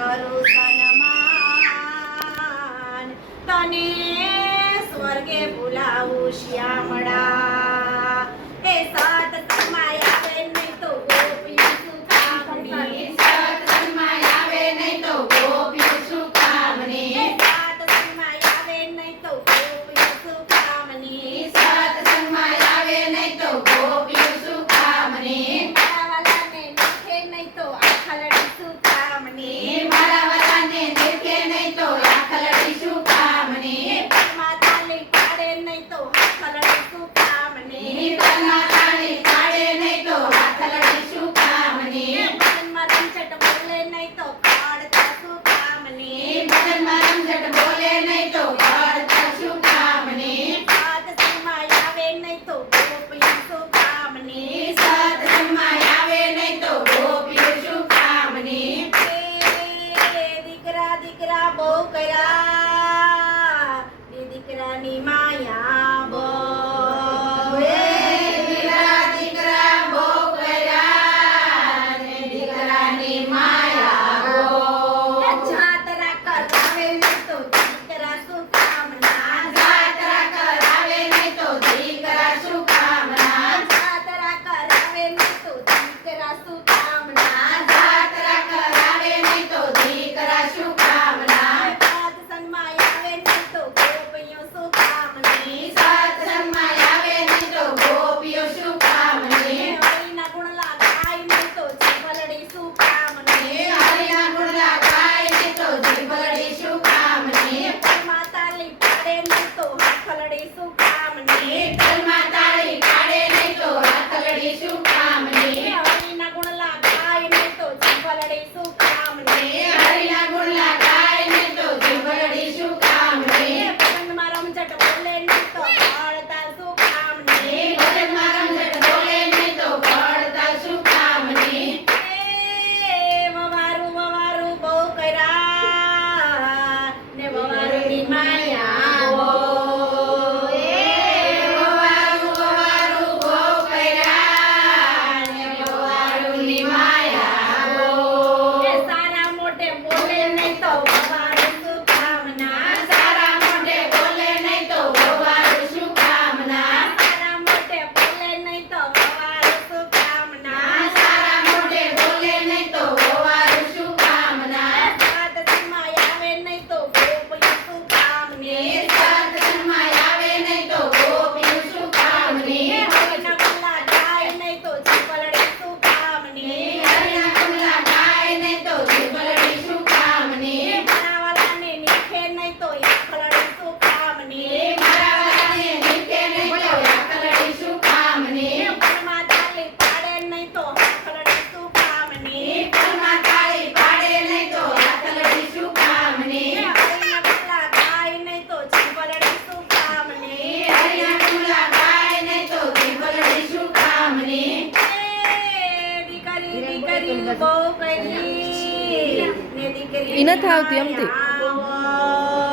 કરું સન્માન, તને સ્વર્ગે બોલાવું શ્યામળા. એ સત્સંગમાં આવે નહીં તો ગોપીઓ શું કામની, સત્સંગમાં આવે નહીં તો ગોપીઓ શું કામની, સત્સંગમાં આવે નહીં તો ગોપીઓ શું કામની, સત્સંગમાં આવે નહીં તો ગોપીઓ શું કામની, મારાવાલાને નીચે નહીં તો આખલડી શું કામની, મારા વાલાને દેખે નહીં તો આખલડી શું કામની, માતાલી પાડે નહીં તો આખલડી શું કામની, ઘરમાં તાળી પાડે નહીં તો આખલડી શું કામની, ભજનમાં રમઝટ બોલે નહીં તો પાડતા શું કામની, ભજનમાં રમઝટ બોલે નહીં તો પાડતા શું કામની, સત્સંગમાં આવે નહીં તો ગોપીઓ શું કામની, સત્સંગમાં આવે નહીં તો ગોપીઓ શું કામની, એ દીકરા દીકરા બહુ કર્યા, એ દીકરાની માયા બહુ. દીકરા દીકરા બહુ કર્યા ને દીકરાની માયા બહુ. જાત્રા કરાવે નહીં તો દીકરા શું કામના, જાત્રા કરાવે નહીં તો દીકરા શું કામના, જાત્રા કરાવે નહીં તો દીકરા શું કામના, જાત્રા કરાવે નહીં તો દીકરા શું કામના, સત્સંગમાં આવે નહીં તો ગોપીઓ શું કામની, સત્સંગમાં આવે નહીં તો ગોપીઓ શું કામની, હરિના ગુણલા ગાય નહીં તો જીવલડી શું કામની, હરિના ગુણલા ગાય નહીં તો જીભલડી શું કામની, માતાલી પાડે નહીં તો હાથલડી શું કામની, ઘરમાં તાળી પાડે નહીં તો આખલડી શું કામની, હરિના ગુણલા ગાય નહીં તો જીવલડી શું કામની, હરિના ગુણલા ગાય નહીં તો જીભલડી શું કામની, ભજનમાં રમઝટ બોલે નહીં તો પાડતા શું કામની, ભજનમાં રમઝટ બોલે નહીં તો પડતા શું કામની, એ વવારું વવારું બહુ કર્યા ને વવારુંની માયા બહુ. વવારું વવારું બહુ કર્યા ને વવારુંની માયા બહુ. એ સારા મોઢે બોલે નહીં તો વવારું શું કામના, સારા મોઢે બોલે નહીં તો વવારું શું કામના, સારા મોઢે બોલે નહીં તો વવારું શું કામના, સારા મોઢે બોલે નહીં તો વવારું શું કામના, સત્સંગમાં આવે નહીં તો ગોપીઓ શું કામની, સત્સંગમાં આવે નહીં તો ગોપીઓ શું કામની, હરિના ગુણલા ગાય નહીં તો જીવલડી શું કામની, હરિના ગુણલા ગાય નહીં તો જીભલડી શું કામની, મારાવાલાને નીચે નહીં તો આખલડી શું કામની, મારા વાલાને નીચે નહીં તો આખલડી શું કામની, ઘરમાં તાલી પાડે નહીં તો આખલડી શું કામની, ઘરમાં તાળી પાડે નહીં તો આખલડી શું કામની, હરિના ગુણલા ગાય નહીં તો જીવલડી શું કામની, હરિના ગુણલા ગાય નહીં તો જીભલડી શું કામની, એ દીકરી દીકરી બહુ કરી ને દીકરી ઈ નથી આવતી એમથી. આવો.